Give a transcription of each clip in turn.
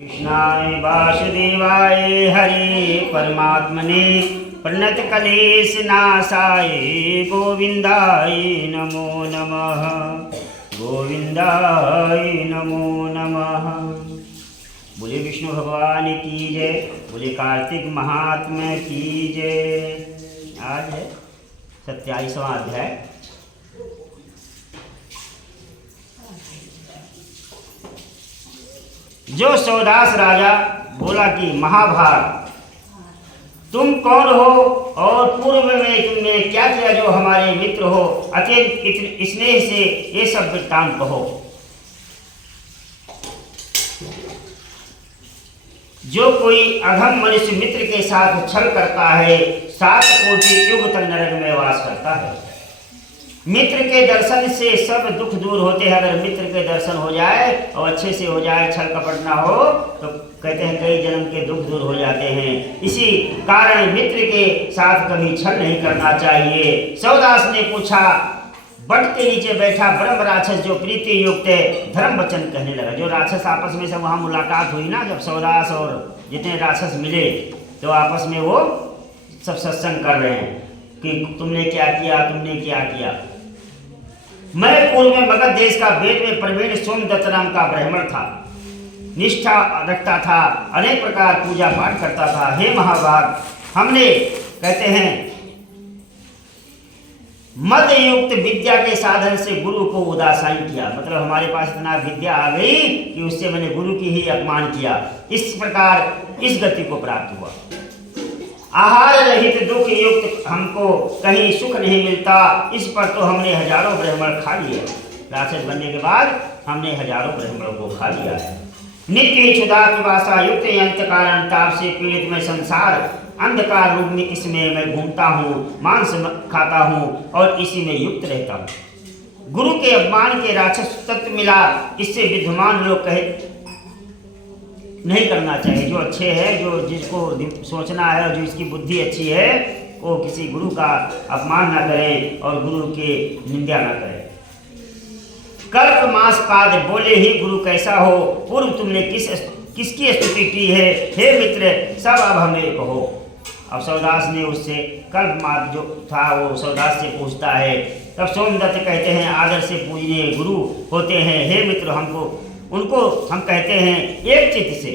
कृष्णाय वासुदेवाय हरे परमात्मने प्रणतक्लेशनाशाय गोविंदाय नमो नमः। गोविंदाय नमो नमः। बोले विष्णु भगवान की जय, बोले कार्तिक महात्मा की जय। आज है 27वां अध्याय। जो सौदास राजा बोला कि महाभाग तुम कौन हो और पूर्व में तुमने क्या किया जो हमारे मित्र हो, अत्यंत स्नेह से ये सब वृत्तांत कहो। जो कोई अधम मनुष्य मित्र के साथ छल करता है, 7 कोटि युग तक नरक में वास करता है। मित्र के दर्शन से सब दुख दूर होते हैं। अगर मित्र के दर्शन हो जाए और अच्छे से हो जाए, छल कपट ना हो, तो कहते हैं कई जन्म के दुख दूर हो जाते हैं। इसी कारण मित्र के साथ कभी छल नहीं करना चाहिए। सौदास ने पूछा, बट के नीचे बैठा ब्रह्म राक्षस जो प्रीति युक्त धर्म वचन कहने लगा। जो राक्षस आपस में सब वहाँ मुलाकात हुई ना, जब सौदास और जितने राक्षस मिले तो आपस में वो सब सत्संग कर रहे हैं कि तुमने क्या किया, तुमने क्या किया। मैं पूर्व में मगध देश का वेद में प्रवीण सोमदत्त नाम का ब्राह्मण था। निष्ठा रखता था, अनेक प्रकार पूजा पाठ करता था। हे महाभाग, हमने कहते हैं मद युक्त विद्या के साधन से गुरु को उदासीन किया। मतलब हमारे पास इतना विद्या आ गई कि उससे मैंने गुरु की ही अपमान किया। इस प्रकार इस गति को प्राप्त हुआ। आहार रहित दुख युक्त हमको कहीं सुख नहीं मिलता। इस पर तो हमने हजारों ब्राह्मण खा लिए। राक्षस बनने के बाद हमने हजारों ब्राह्मणों को खा लिया है। नित्य ही क्षुधा पिपासा युक्त अंत कारण ताप से पीड़ित में संसार अंधकार रूप में इसमें मैं घूमता हूँ, मांस खाता हूँ और इसी में युक्त रहता हूँ। गुरु के अपमान के राक्षस तत्व मिला। इससे विद्वान लोग कहे नहीं करना चाहिए। जो अच्छे है, जो जिसको सोचना है और जो इसकी बुद्धि अच्छी है, वो किसी गुरु का अपमान ना करें और गुरु के निंदा ना करें। कल्प मास पाद बोले ही गुरु कैसा हो, पूर्व तुमने किसकी स्तुति की है। हे मित्र, सब अब हमें कहो। अब सौदास ने उससे कल्प मास जो था वो सौदास से पूछता है। तब सोमदत्त कहते हैं, आदर से पूजनीय गुरु होते हैं। हे मित्र, उनको हम कहते हैं एक चित्त से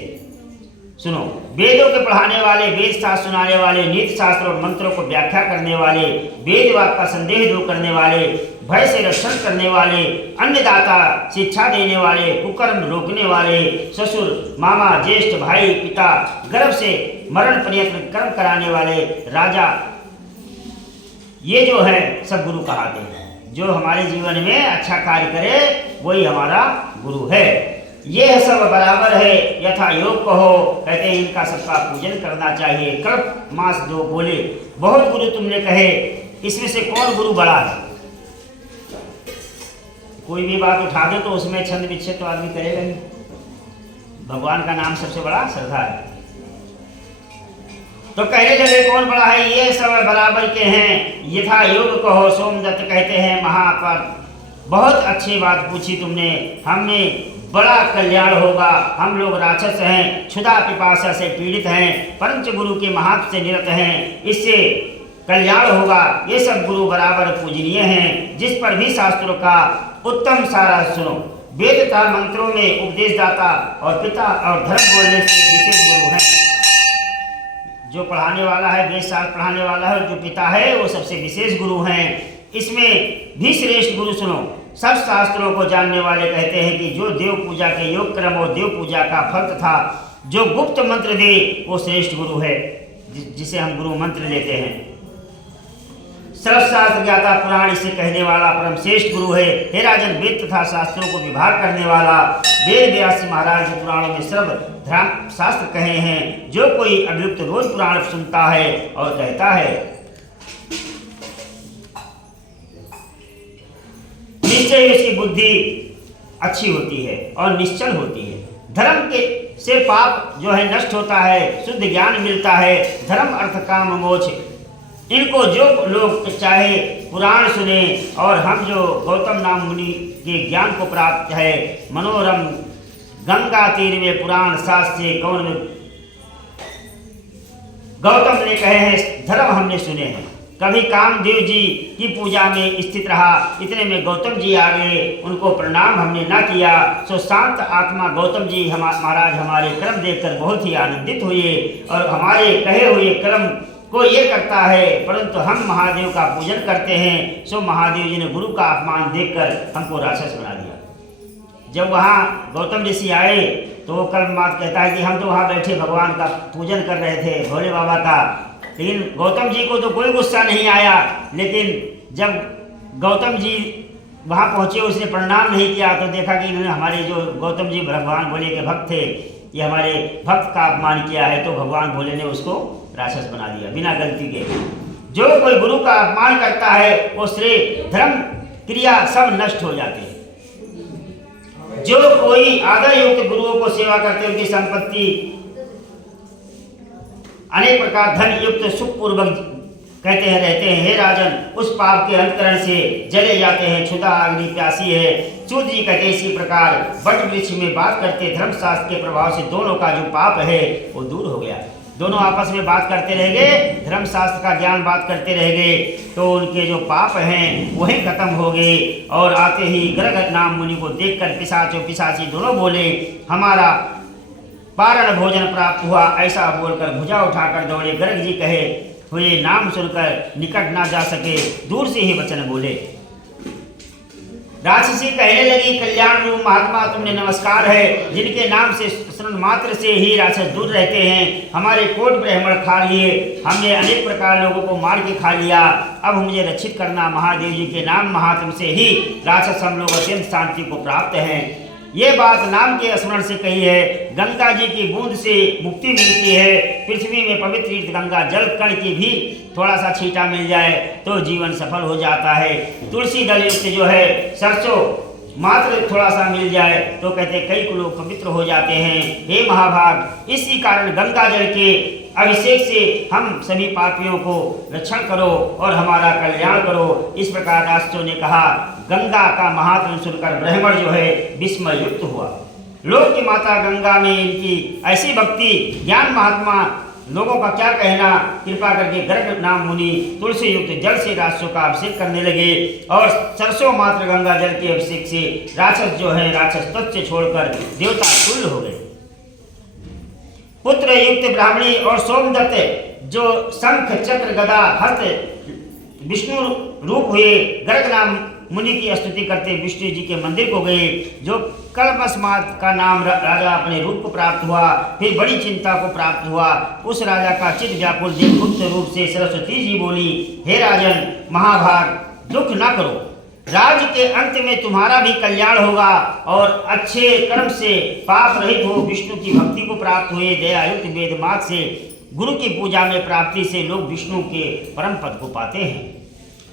सुनो। वेदों के पढ़ाने वाले, वेद शास्त्र सुनाने वाले, नीति शास्त्र और मंत्रों को व्याख्या करने वाले, वेद वाक्य का संदेह दूर करने वाले, भय से रक्षण करने वाले, अन्नदाता शिक्षा देने वाले, कुकर्म रोकने वाले, ससुर मामा ज्येष्ठ भाई पिता गर्भ से मरण पर्यंत कर्म कराने वाले राजा, ये जो है सब गुरु कहते हैं। जो हमारे जीवन में अच्छा कार्य करे वही हमारा गुरु है। ये सब बराबर है, यथा योग कहो। कहते हैं इनका सबका पूजन करना चाहिए। कल्प मास जो बोले, बहुत गुरु तुमने कहे, इसमें से कौन गुरु बड़ा है। कोई भी बात उठा दो तो उसमें छंद विच्छेद तो आदमी करेगा ही। भगवान का नाम सबसे बड़ा श्रद्धा है। तो कहने लगे कौन बड़ा है, ये सब बराबर के हैं। यथा योग कहो। सोमदत्त कहते हैं, महापर बहुत अच्छी बात पूछी तुमने। हमें बड़ा कल्याण होगा। हम लोग राक्षस हैं, क्षुधा पिपासा से पीड़ित हैं, पंच गुरु के महात्म से निरत हैं, इससे कल्याण होगा। ये सब गुरु बराबर पूजनीय हैं, जिस पर भी शास्त्रों का उत्तम सारा सुनो। वेद तथा मंत्रों में उपदेशदाता और पिता और धर्म बोलने से विशेष गुरु हैं। जो पढ़ाने वाला है, वेद शास्त्र पढ़ाने वाला है, जो पिता है, वो सबसे विशेष गुरु हैं। इसमें भी श्रेष्ठ गुरु सुनो। सब शास्त्रों को जानने वाले कहते हैं कि जो देव पूजा के योग क्रम और देव पूजा का फल तथा जो गुप्त मंत्र दे वो श्रेष्ठ गुरु है, जिसे हम गुरु मंत्र लेते हैं। सर्वशास्त्र ज्ञाता पुराण इसे कहने वाला परम श्रेष्ठ गुरु है। हे राजन, वेद तथा शास्त्रों को विभाग करने वाला वेद व्यास महाराज पुराणों में सर्व धर्म शास्त्र कहे हैं। जो कोई अभियुक्त रोज पुराण सुनता है और कहता है, निश्चय उसकी बुद्धि अच्छी होती है और निश्चल होती है। धर्म के से पाप जो है नष्ट होता है, शुद्ध ज्ञान मिलता है। धर्म अर्थ काम मोक्ष, इनको जो लोग चाहे पुराण सुने और हम जो गौतम नाम मुनि के ज्ञान को प्राप्त है, मनोरम गंगा तीर में पुराण शास्त्र गौण में गौतम ने कहे हैं धर्म हमने सुने हैं। कभी कामदेव जी की पूजा में स्थित रहा, इतने में गौतम जी आ गए, उनको प्रणाम हमने ना किया। सो शांत आत्मा गौतम जी महाराज हमारे कर्म देखकर बहुत ही आनंदित हुए और हमारे कहे हुए कर्म को ये करता है, परंतु हम महादेव का पूजन करते हैं। सो महादेव जी ने गुरु का अपमान देखकर हमको राक्षस बना दिया। जब वहाँ गौतम ऋषि आए तो वो कर्ममात कहता है कि हम तो वहाँ बैठे भगवान का पूजन कर रहे थे, भोले बाबा का, लेकिन गौतम जी को तो कोई गुस्सा नहीं आया। लेकिन जब गौतम जी वहाँ पहुँचे, उसने प्रणाम नहीं किया तो देखा कि इन्होंने हमारे जो गौतम जी भगवान भोले के भक्त थे, ये हमारे भक्त का अपमान किया है, तो भगवान भोले ने उसको राक्षस बना दिया बिना गलती के। जो कोई गुरु का अपमान करता है वो श्रेय धर्म क्रिया सब नष्ट हो जाते हैं। जो कोई आदर युक्त गुरुओं को सेवा करते उनकी संपत्ति अनेक प्रकार धन युक्त सुख पूर्वक कहते हैं रहते हैं। हे राजन, उस पाप के अंतकरण से जले जाते हैं, क्षुधा अग्नि प्यासी है। सूत जी कहते इसी प्रकार वट वृक्ष में बात करते धर्मशास्त्र के प्रभाव से दोनों का जो पाप है वो दूर हो गया। दोनों आपस में बात करते रह गए, धर्मशास्त्र का ज्ञान बात करते रह गए, तो उनके जो पाप हैं वही खत्म हो गए। और आते ही गर्ग नाम मुनि को देखकर पिशाचो पिशाची दोनों बोले, हमारा पारण भोजन प्राप्त हुआ। ऐसा बोलकर भुजा उठाकर दौड़े। गर्ग जी कहे हुए नाम सुनकर निकट ना जा सके, दूर से ही वचन बोले। राक्षसी कहने लगी, कल्याण रूप महात्मा तुमने नमस्कार है, जिनके नाम से स्मरण मात्र से ही राक्षस दूर रहते हैं। हमारे कोट ब्राह्मण खा लिए, हमने अनेक प्रकार लोगों को मार के खा लिया। अब मुझे रक्षित करना, महादेव जी के नाम महात्म से ही राक्षस हम लोग अत्यंत शांति को प्राप्त हैं। ये बात नाम के स्मरण से कही है। गंगा जी की बूंद से मुक्ति मिलती है। पृथ्वी में पवित्र तीर्थ गंगा जल कण की भी थोड़ा सा छींटा मिल जाए तो जीवन सफल हो जाता है। तुलसी दल युक्त जो है सरसों मात्र थोड़ा सा मिल जाए तो कहते कई लोग पवित्र हो जाते हैं। हे महाभाग, इसी कारण गंगा जल के अभिषेक से हम सभी पापियों को रक्षण करो और हमारा कल्याण करो। इस प्रकार राष्ट्रों ने कहा। गंगा का महात्म सुनकर ब्राह्मण जो है विस्मय युक्त हुआ। लोक की माता गंगा में इनकी ऐसी भक्ति, ज्ञान महात्मा लोगों का क्या कहना। कृपा करके गर्ग नाम मुनि तुलसी युक्त जल से राक्षसों का अभिषेक करने लगे और सरसों मात्र गंगा जल के अभिषेक से राक्षस जो है राक्षस तत्व से छोड़कर देवता तुल्य हो गए। पुत्र युक्त ब्राह्मणी और सोमदत्त जो शंख चक्र गदा हस्त विष्णु रूप हुए, गर्ग नाम मुनि की स्तुति करते विष्णु जी के मंदिर को गए। जो कल्पस्मात का नाम राजा अपने रूप को प्राप्त हुआ, फिर बड़ी चिंता को प्राप्त हुआ। उस राजा का चित्त व्याकुल देख गुप्त रूप से सरस्वती जी बोली, हे राजन महाभाग, दुख न करो, राज्य के अंत में तुम्हारा भी कल्याण होगा और अच्छे कर्म से पाप रहित हो विष्णु की भक्ति को प्राप्त हुए। दया युक्त वेद मार्ग से गुरु की पूजा में प्राप्ति से लोग विष्णु के परम पद को पाते हैं।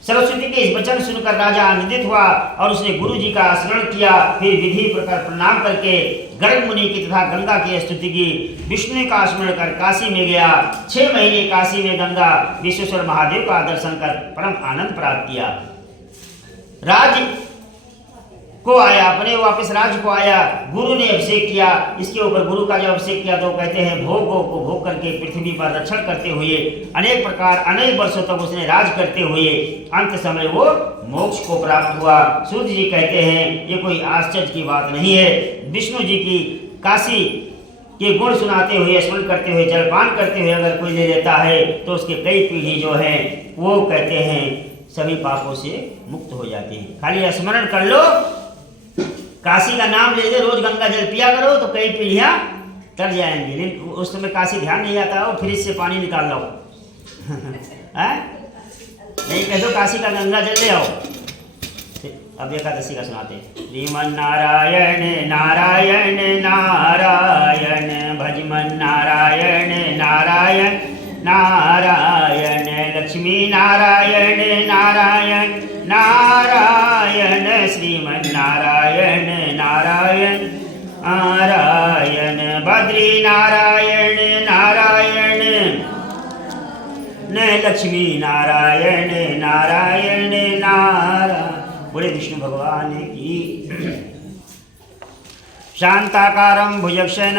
सरस्वती के इस वचन सुनकर राजा आनंदित हुआ और उसने गुरु जी का स्मरण किया। फिर विधि प्रकार प्रणाम करके गर्ग मुनि की तथा गंगा की स्तुति की। विष्णु का स्मरण कर काशी में गया। 6 महीने काशी में गंगा विश्वेश्वर महादेव का दर्शन कर परम आनंद प्राप्त किया। राज को आया, अपने वापस राज्य को आया। गुरु ने अभिषेक किया। इसके ऊपर गुरु का जब अभिषेक किया तो कहते हैं भोगों को भोग करके पृथ्वी पर रक्षण करते हुए अनेक प्रकार अनेक वर्षों तक उसने राज करते हुए अंत समय वो मोक्ष को प्राप्त हुआ। सूर्य जी कहते हैं ये कोई आश्चर्य की बात नहीं है। विष्णु जी की काशी के गुण सुनाते हुए स्मरण करते हुए जलपान करते हुए अगर कोई ले लेता है तो उसके कई पीढ़ी जो है वो कहते हैं सभी पापों से मुक्त हो जाते हैं। खाली स्मरण कर लो, काशी का नाम ले दे, रोज गंगा जल पिया करो तो कई पीढ़ियां तर जाएंगी। लेकिन उस समय काशी ध्यान नहीं आता हो, फ्रिज से पानी निकाल लो नहीं कह दो काशी का गंगा जल ले आओ। अब एकादशी का सुनाते श्रीमन नारायण नारायण नारायण भजमन नारायण नारायण नारायण लक्ष्मी नारायण नारायण नारायण श्रीमन नारायण नारायण नारायण बद्री नारायण नारायण न लक्ष्मी नारायण नारायण नारायण। बोले विष्णु भगवान की। शांताकारं भुजगशयनं